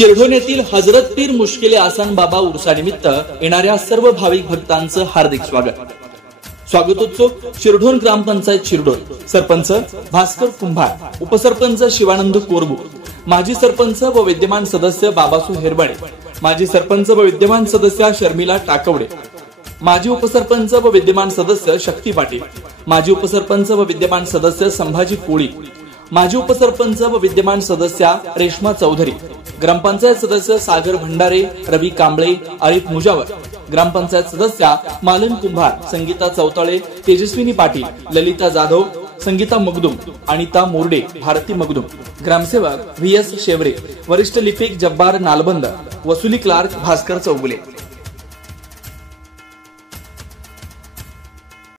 शिरढोण येथील हजरत पीर मुश्किल आसन बाबा उर्सानिमित्त येणाऱ्या सर्व भाविक भक्तांचं हार्दिक स्वागतोत्सव शिरढोण ग्रामपंचायत शिरढोण। सरपंच भास्कर कुंभार, उपसरपंच शिवानंद कोरबू, माजी सरपंच व विद्यमान सदस्य बाबासू हेरबळे, माजी सरपंच व विद्यमान सदस्य शर्मिला टाकवडे, माजी उपसरपंच व विद्यमान सदस्य शक्ती पाटील, माजी उपसरपंच व विद्यमान सदस्य संभाजी कोळी, माजी उपसरपंच व विद्यमान सदस्या रेश्मा चौधरी, ग्रामपंचायत सदस्य सागर भंडारे, रवी कांबळे, आरिफ मुजावर, ग्रामपंचायत सदस्या मालन कुंभार, संगीता चौताळे, तेजस्विनी पाटील, ललिता जाधव, संगीता मगदुम, अनिता मोर्डे, भारती मगदुम, ग्रामसेवक व्ही एस शेवरे, वरिष्ठ लिपिक जब्बार नालबंद, वसुली क्लार्क भास्कर चौगुले।